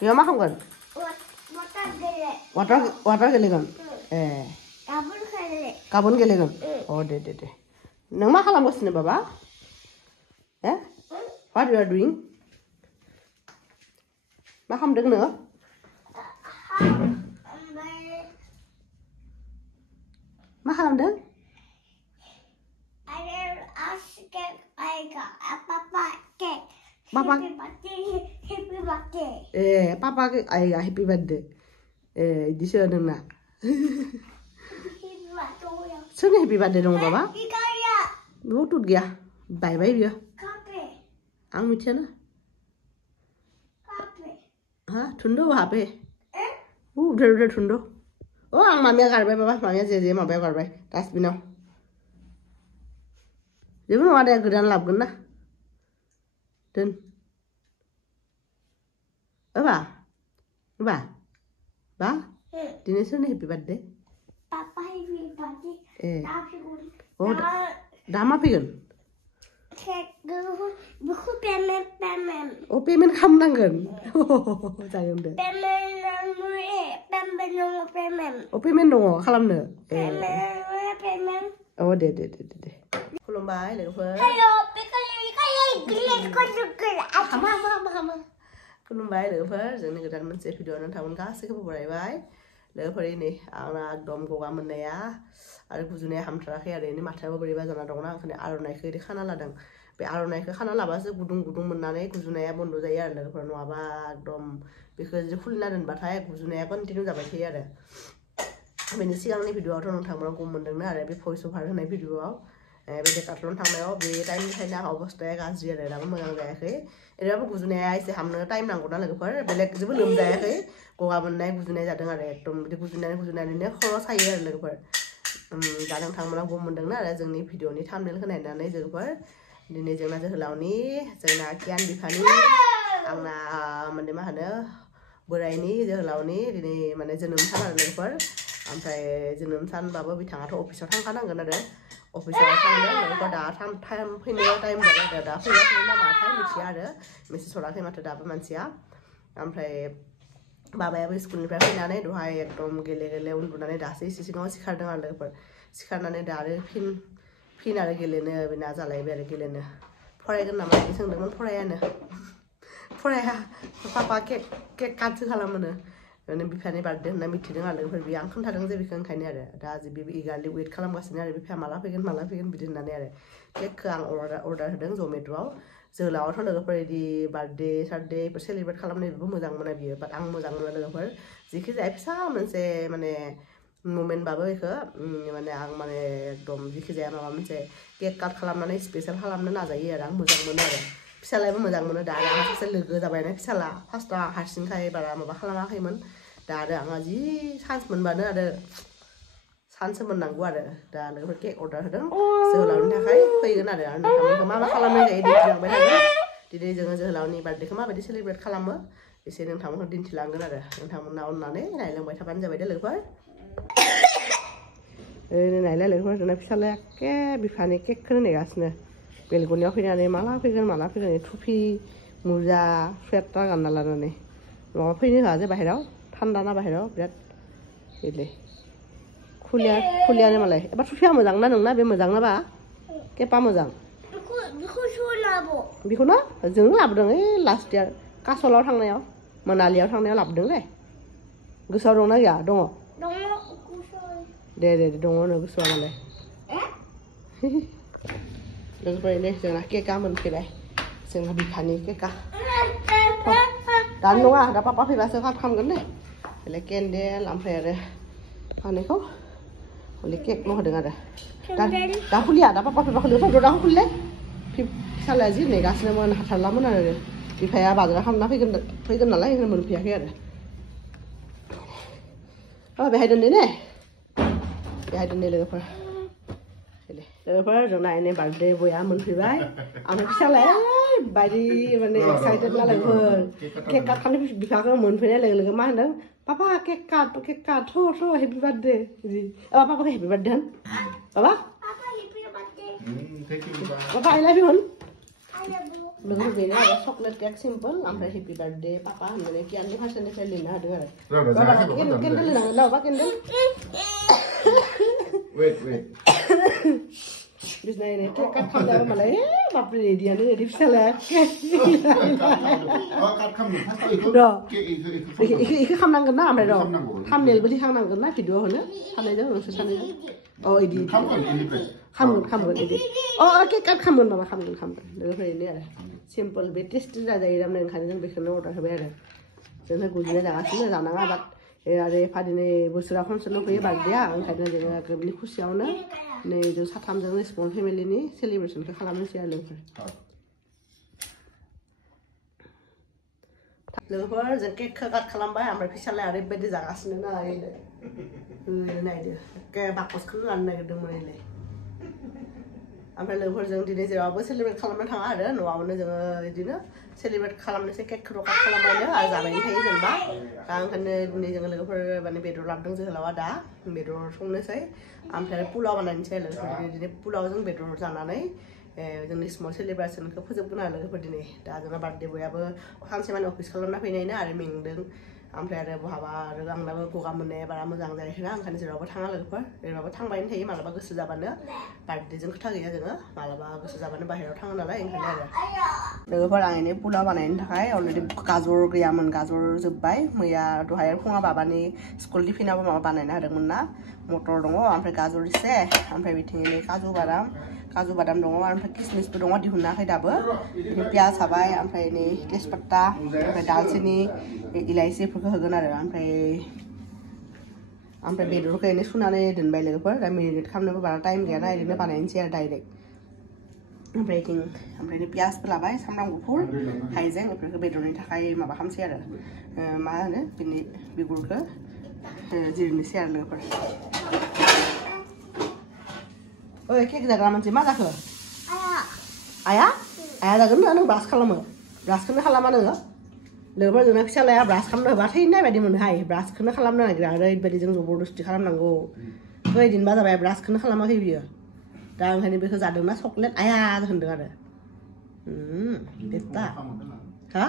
Yo mak không cần. Water cái lên. Carbon cái lên. Oh, de. Nang mak kalam bos ni baba? What you are doing? Mak không đứng nữa. Mak không đứng. Papa Papa cái ai happy birthday. Đi chơi đừng nè. Sao happy birthday dong baba? Bố tụt kìa. Bye bây. Ang mit na. Ha, thundo hape. Udah thundo. Oh, ang mami karbai baba, mami je mami karbai. Tas binau. Jebun ada gedan labgen na. Den. Ba. Dini sana happy birthday. Papa happy birthday. Oh, dama pigen. Buku payment. Oh, payment kamu nanggen. Sayang deh. Payment. Oh, payment dong, kalam deh. Payment. Oh, deh. Kulum bay leh phơi. Hello, Hama. Kulum bay leh phơi, jadi kita men share video nanti tahun kasih ke beberapa bay. Leh phơi ini, anak dom goga mana ya. Ada kujunya ham terakhir ada ini mata beberapa jangan dong nang kena arunai ke di kana ladang. Be arunai ke kana lah bahasa gudung menanai kujunya bondo jaya leh phơi nuaba dom. Because the full ladan batai kujunya continue jabai ke ada. Beni siang ni video orang nang thamang kum mendeng na ada be voice over na video. Beda katlon थांनायाव बे टाइमनि थाखायनो आंहा अबस्थाया गाज्रि आरो दाबो मोजां जायाखै एरैबाबो गुजुनाया एसे हामनो टाइम नांगौ ना लोगोफोर बेलेग जेबो लोमजायाखै गगा मोननाय गुजुनाय जादों आरो एकदम बिदि गुजुनानैनो खर' सायो आरो लोगोफोर दा नोंथांमोना गम मोनदोंना आरो जोंनि भिडिअनि थाम्बनेल होनायनानै लोगोफोर दिनै जोंना जोहोलावनि जोंना गियान बिफानि आंना माने मा होनो बोरायनि जोहोलावनि दिनै माने जोनोम सान आरो लोगोफोर ओमफ्राय जोनोम सानबाबो बिथाङाथ' अफिसाव थांखानांगोन आरो अफिसाव थांदों लोगोफोर दा टाइम फैनायाव टाइम जाबाय आरो दा फैयाखै ना माथाय मिथिया आरो मेसेज हराखै माथो दाबो मानसिया ओमफ्राय बाबायाबो स्कुलनिफ्राय फैनानै दहाय एकदम गेले उन्दुनानै दासो एसे सिगाङाव सिखारदों आरो लोगोफोर सिखारनानै दा आरो फिन आरो गेलेनो बेना जालायबाय आरो गेलेनो फरायगोन नामा बिदि सोंदोंमोन फराया पापा केक काटसो खालामोनो माने बिफानि बार्थडे होनना मिथिदों आरो लोगोफोर बियो आं खोन्थादों जे बेखौ ओंखायनो आरो दा बे इगारलि वेट खालामगासिनो आरो बिफाया माला फैगोन बिदि होननानै आरो केकखौ आं अर्डार होदों जमेट'आव जोहोलावाथ' लोगोफोर बिदि बार्थडे सार्थडे बेफोर सेलिब्रेट खालामनायबो मोजां मोना बियो बाट आं मोजां मोनो लोगोफोर जेखि जाया फिसा मोनसे माने मोमेन्टबाबो बेखौ माने आं माने एकदम जेखि जाया माबा मोनसे केक काट खालामनानै स्पेसियेल खालामनो नाजायो आरो आं मोजां मोनो आरो फिसालायाबो मोजां मोनो दा आंहा सासे लोगो जाबायना फिसाला फार्स्टआव आं हारसिंखाय बारा माबा खालामाखैमोन दा आरो आंहा जि चान्स मोनबानो आरो चान्स मोननांगौ आरो दा लोगोफोर केक अर्डार होदों जोहोलावनि थाखाय फैगोन आरो नोंथांमोनखौ मा खालामनाय जायो दिन्थिलांबाय थागोन दिनै जोङो जोहोलावनि बार्थडेखौ माबायदि सेलिब्रेट खालामो एसे नोंथांमोनखौ दिन्थिलांगोन आरो नोंथांमोना अननानै नायलांबाय थाबानो जाबाय दे लोगोफोर ओरैनो नायलाय लोगोफोर जोंना फिसालाया एखे बिफानि केकखौनो नेगासिनो बेलगनियाव फैनानै माला फैगोन टुपि मुजा स्वेटार गानना लानानै माबा फैनो होआ जे बाहेराव थान्दा ना बाहेराव बिराद बेले खुलियानो मालाय एबा टुपिया मोजां ना नोंना बे मोजां ना बा केपा मोजां बेखौ ना जों लाबोदों ओइ लास्ट इयार कासलाव थांनायाव मोनालियाव थांनायाव लाबोदों दे गोसोआव दंना गैया दङ दे दङ नो गोसोआव मालाय लोगोफोर नै जोंना केकआ मोनफैबाय जोंना बिफानि केकआ दानो नङा दा पापा फैबासो काट खालामगोन दे बेलाय केन्डेल ओमफ्राय आरो फानैखौ हले केकल' होदों आरो दा खुलिया दा पापा फैबा खुलियो दरजाखौ खुलिलाय फिसालाया जि नेगासिनोमोन हाथारलामोन आरो बिफाया बाजार खालामना फैगोन नालाय मोनफैयाखै आरो बेहाय दोनदो ने लोगोफोर जोंना एने बार्थडे बया मोनफैबाय ओमफ्राय फिसालाया बायदि माने एक्साइटेड ना लोगोफोर केक काट खालामनाय बिफाखौ मोनफैनाय लोगो मा होनदों पापा केक काट थ' हेपि बार्थडे बिदि पापाखौ हेपि बार्थडे होन पापा I love you होन लोगोफोर बेनो आरो चकलेट केक सिम्पोल ओमफ्राय हेपि बार्थडे पापा होननानै कियाननि फारसेनिफ्राय लिरना होदों आरो बाबा केन्डेल होनांगोन ना बाबा केन्डेल wait बिसना केक काट खालामदों मालाय बापरे रेडियानो रेडि फिसालाया इखो खालामनांगोन ना ओमफ्राय थामनेलबो दिखांनांगोन ना भिडिअ होनो सानैजों नोंसोर सानैजों इदि खामगोन इदि केक काट खामगोन माबा खामगोन लोगोफोर इनो आरो सिम्पोल बे टेस्टि जाजायो दामनो ओंखायनो जों बेखौनो अर्डार होबाय आरो जोंनो गुजिना जागासिनो जानाङा बाट आरो एफादिनै बोसोरा खनसेल' फैयो बार्थडेआ ओंखायनो जोङो गोरलै खुसियावनो नै जों साथामजों स्मल फेमिलिनि सेलिब्रेसनखौ खालामनोसै आरो लोगोफोर जों केकखौ काट खालामबाय ओमफ्राय फिसालाया ओरैबायदि जागासिनो ना नायदो बाकसखौनो लानो नागिरदोंमोन इलाय ओमफ्राय लोगोफोरजों दिनै जेरावबो सेलिब्रेट खालामनो थाङा आरो न'आवनो जोङो बिदिनो सेलिब्रेट खालामनोसै केकखौ काट खालामबायनो आरो जाबायनो थायो जेनेबा दा ओंखायनो दिनै जोङो लोगोफोर माने बेदर लाबोदों जोहोलावा दा बेदर संनोसै ओमफ्राय पुलाव बानायनोसै आरो लोगोफोर दिनै पुलावजों बेदर जानानै जोंनि स्मल सेलिब्रेसनखौ फोजोबगोन आरो लोगोफोर दिनै दा जोंना बार्थडे बयाबो सानसे माने अफिस खालामना फैनायनो आरो मेंदों ओमफ्राय आरो बहाबा आरो आंनाबो गगा मोननाया बारा मोजां जायाखैना ओंखायनो जेरावबो थाङा लोगोफोर जेरावबो थांबायनो थायो मालाबा गोसो जाबानो बार्थडेजों खोथा गैया जोङो मालाबा गोसो जाबानो बाहेरायाव थाङो नालाय ओंखायनो आरो लोगोफोर आं एनै पुलाव बानायनो थाखाय अलरेडि गाजर गैयामोन गाजर जोब्बाय मैया दहाय फुङाव बाबानि स्कुल टिफिनावबो माबा बानायना होदोंमोन ना मटर दङ ओमफ्राय गाजर इसे ओमफ्राय बिथिं एनै काजु बादाम दङ ओमफ्राय किसमिसबो दङ दिहुनाखै दाबो पियाज हाबाय ओमफ्राय नै तेजपात्ता ओमफ्राय दालचिनि इलाइसिफोरखौ होगोन आरो ओमफ्राय बेदरखौ एनै सुनानै दोनबाय लोगोफोर दा मेरिनेट खालामनोबो बारा टाइम गैयाना ओरैनो बानायनोसै आरो डाइरेक्ट ओमफ्राय पियाजबो लाबाय सामब्राम गुफुर हाइजें बेफोरखौ बेदरनि थाखाय माबा खालामसै आरो मा होनो बिनि बिगुरखौ जिरनोसै आरो लोगोफोर ओइ केक जाग्रा मानसि मा जाखो आया जागोन ना नों ब्रास खालामो ब्रासखौनो खालामा नोङो लोगोफोर जोंना फिसालाया ब्रास खालामनो होबा थैनाय बायदि मोनोहाय ब्रासखौनो खालामनो नागिरा ओरैबायदि जों जबरदस्ति खालामनांगौ ओइदिनबा जाबाय ब्रासखौनो खालामाखै बियो दा ओंखायनो बेखौ जादोंना चकलेट आया होनदों आरो बेटा हा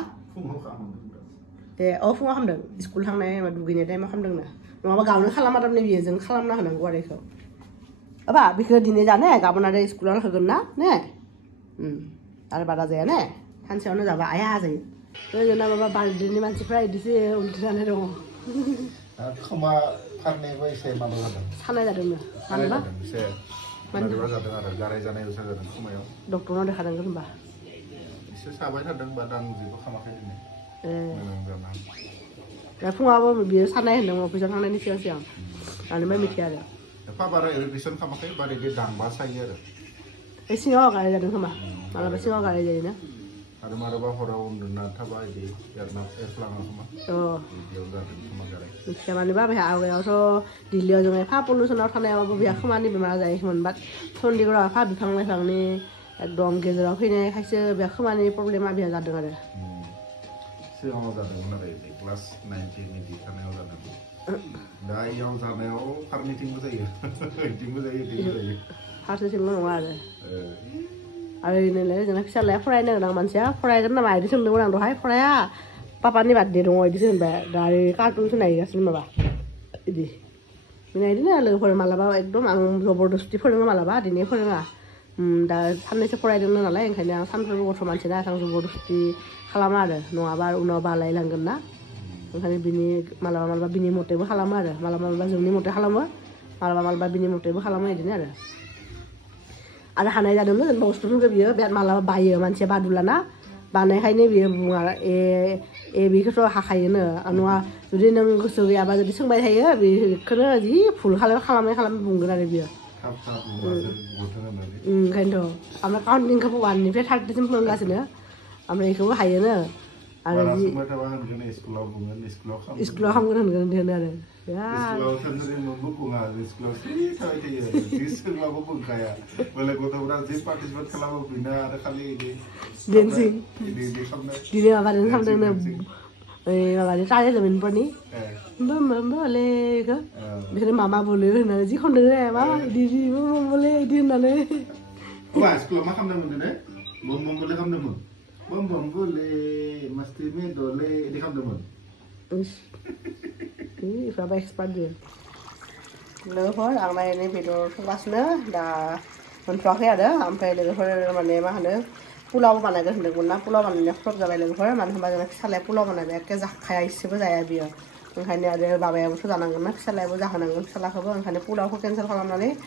फुङाव खालामदों स्कुल थांनाय दुगैनाय टाइमाव खालामदोंनो नङाबा गावनो खालामा थारमाने बियो जों खालामना होनांगौ आरो बेखौ बा बेखौ दिनै जाने गाबोन आरो स्कुलाव होगोन ना ने आरो बारा जाया ने सानसेयावनो जाबा आया जायो जोंना माबा बार्थडेनि मानसिफ्रा बिदिसो उन्दुनानै दङ खोमा फारनैबो एसे माबा जादों सानाय जादोंनो मानोबा मानोबा जादों आरो गाराय जानाय बायसा जादों खोमायाव डक्टरनाव देखानांगोन होनबा एसे साबाय थादों बाट आं जेबो खालामाखै दिनै दा फुङावबो बियो सानाय होनदों अफिसाव थांनायनि सिगां मानोबा मिथिया आरो एफा बारा इरिटेसन खालामाखै बाट बिदि दांबा सायो आरो सिङाव गाराय जादों खोमा मालाबा सिङाव गाराय जायोना आरो मालाबा हराव उन्दुना थाबा बिदि एरफ्लाङो खोमा बिदियाव जादों खोमा गाराय मिथिया मानोबा बेहा आवगायावथ' दिल्लीयाव जों एफा पलिउसनाव थानायावबो बेहा खोमानि बेमार जायाखैमोन बाट चन्डिगड़ाव एफा बिफां लाइफांनि एकदम गेजेराव फैनायखायसो बेहा खोमानि प्रब्लेमा बेहा जादों आरो सिगाङाव जादोंमोन आरो क्लास 9 बिदि थानायाव जादों दा इयाव जानायाव फारनैथिंबो जायो इथिंबो जायो इथिंबो जायो फारसेथिंबो नङा आरो ओरैनोलाय जोंना फिसालाया फरायनो गोनां मानसिया फरायगोन नामा बिदि सोंदोंमोन आं दहाय फराया पापानि बार्थडे दङ बिदिसो होनबाय दा आरो कार्टुनसो नायगासिनो माबा बिदि बिदिनो लोगोफोर मालाबा एकदम आं जबरदस्ति फोरोङो मालाबा दिनै फोरोङा दा साननैसो फरायदोंनो नालाय ओंखायनो आं सानफ्रोमबो गथ' मानसि ना आं जबरदस्ति खालामा आरो नङाबा उनाव बालायलांगोन ना ओंखायनो मालाबा बिनि मथेबो खालामो आरो मालाबा जोंनि मथे खालामो मालाबा बिनि मथेबो खालामो बिदिनो आरो हानाय जादोंमोन जेनेबा बुस्थुफोरखौ बियो बिराद मालाबा बायो मानसिया बादुलाना बानायखायनो बियो बुङा बेखौथ' हाखायोनो नङा जुदि नों गोसो गैयाबा जुदि सोंबाय थायो बेखौनो जि भुल खालामै बुंगोन आरो बियो ओंखायनोथ' ओमफ्राय काउन्टिंखौबो 1निफ्राय 30सिम फोरोंगासिनो ओमफ्राय बेखौबो हायोनो आरो स्कुलाव खालामगोन होनगोन आरो दिनै माबाजों खालामदोंनो माबानि टाइम जमिनफोरनि बोले बेखौनो मामा बोले होननानै जि खनदों मा बिदि बोले बिदि होननानै bom bom boleh kamu dong. Bom bom boleh, mesti medole ini kamu dong. Ini berapa expert dia? Lepas ang lain ini video kelasnya dah mentok ada, sampai lepas mana mana pulau mana kan dengan pulau mana ni crop jalan lepas mana mana salah pulau mana dia kerja kaya isi berjaya dia. Mungkin ada bapa yang sudah nangan salah berjaya nangan salah kau mungkin pulau kau cancel kalau mana ni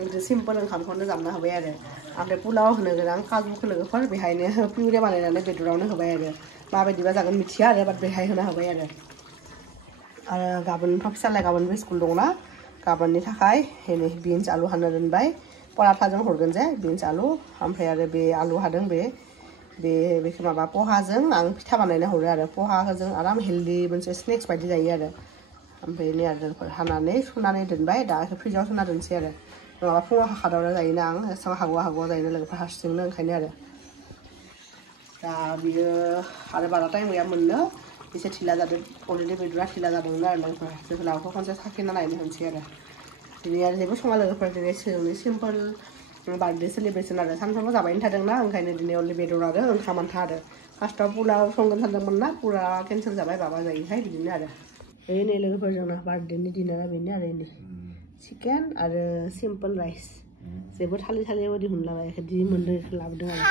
itu simple kan kau nak jamna habis ada. Sampai pulau negara kazu ke lepas behind ni pure mana ni video orang habis ada. Bapa di bahagian mitia ada, but behind na habis ada. Gaban salah gaban school dong na. Gabanनि थाखाय ini beans आलु हाना दोनबाय पराठाजों हरगोन जे beans आलु ओमफ्राय आरो बे आलु हादों बेखौ माबा पहाजों आं फिथा बानायना हरो आरो पहाजों आराम हेल्दी मोनसे स्नेक्स बायदि जायो आरो ओमफ्राय नै आरो हानानै सुनानै दोनबाय दा फ्रिजआव सोना दोनसै आरो नङाबा फुङाव हाखादावना जायोना आं एसेबां हागवा जायोना लोगोफोर हारसिंनो ओंखायनो आरो दा बियो आरो बारा टाइम गैया मोननो इसे थिला जादों अलरेडि बेदरा थिला जादोंमोन आरो लोगोफोर जोहोलावखौ खनसे साखिना नायनो होनसै आरो दिनै आरो जेबो सङा लोगोफोर दिनै सिम्पोल बार्थडे सेलिब्रेसन आरो सानफ्रोमबो जाबायनो थादोंना ओंखायनो दिनै अनलि बेदर आरो ओंखाम आन्था आरो फार्स्टआव पुलाव संगोन सानदोंमोन ना पुरा केन्सेल जाबाय बाबा जायोहाय बिदिनो आरो नै लोगोफोर जोंना बार्थडेनि डिनारा बेनो आरो नै चिकेन आरो सिम्पोल राइस जेबो थालि थालियावबो दिहुनलाबायाखै जि मोन्दों बेखौ लाबोदों आरो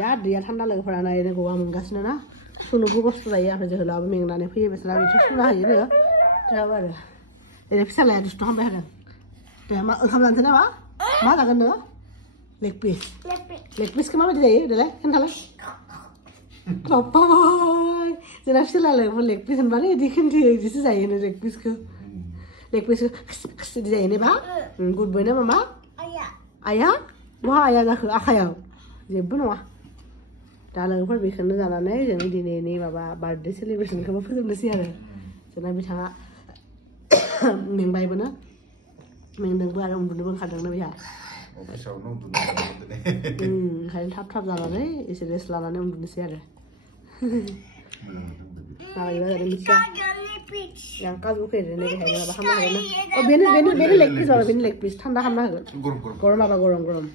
बिराद दैया थान्दा लोगोफोरा नायनो गगा मोनगासिनो ना सुनोबो खस्थ' जायो आरो जोहोलावबो मेंनानै फैयो बिसोरहा बिसोर सुनो हायो नो बिराद आरो ओरै फिसालाया दुस्थ' खालामबाय थादों दे मा ओंखाम जानोसै नामा मा जागोन नोङो लेग पिसखौ माबायदि जायो देलाय खोन्थालाय बाब्बाय जोंना फिसाला लोगोफोर लेग पिस होनबानो बिदि खोन्थियो बिदिसो जायो लेग पिसखौ बिदि जायो ने बा गुड बय ना मामा आया बहा आया जाखो आखायाव जेबो नङा दा लोगोफोर बेखौनो जानानै जों दिनैनि माबा बार्थडे सेलिब्रेसनखौबो फोजोबनोसै आरो जोंना बिथाङा मेंबायबो ना मेंदोंबो आरो उन्दुनोबो ओंखारदोंनो बिहा ओंखायनो थाब जानानै एसे रेस्ट लानानै उन्दुनोसै आरो माबायदिबा जादों मिथिया yang kazu kayak ini behind apa hamna होगोन oh बेनो लेग पिस आरो बेनो लेग पिस थान्दा hamna होगोन गरम apa गरम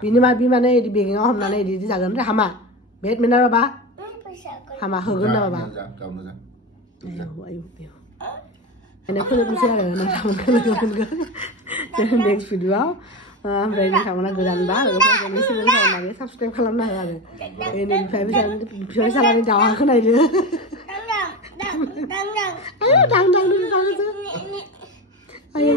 बिनि माने इदि बेगेङाव हमनानै इदि जागोन रे हामा बेट मेना बाबा हामा होगोन ना बाबा आयु एने फोजोबनोसै आरो नोंथांमोनखौ लोगो मोनगोन नेक्स्ट भिडिअआव ओमफ्राय नोंथांमोना गोदानबा लोगोफोरनि चेनेल खालामनानै साबसक्राइब खालामनो हागोन आरो बेनिफ्राय बिफोर सालानि दावा खोनायदो आयु दां आयु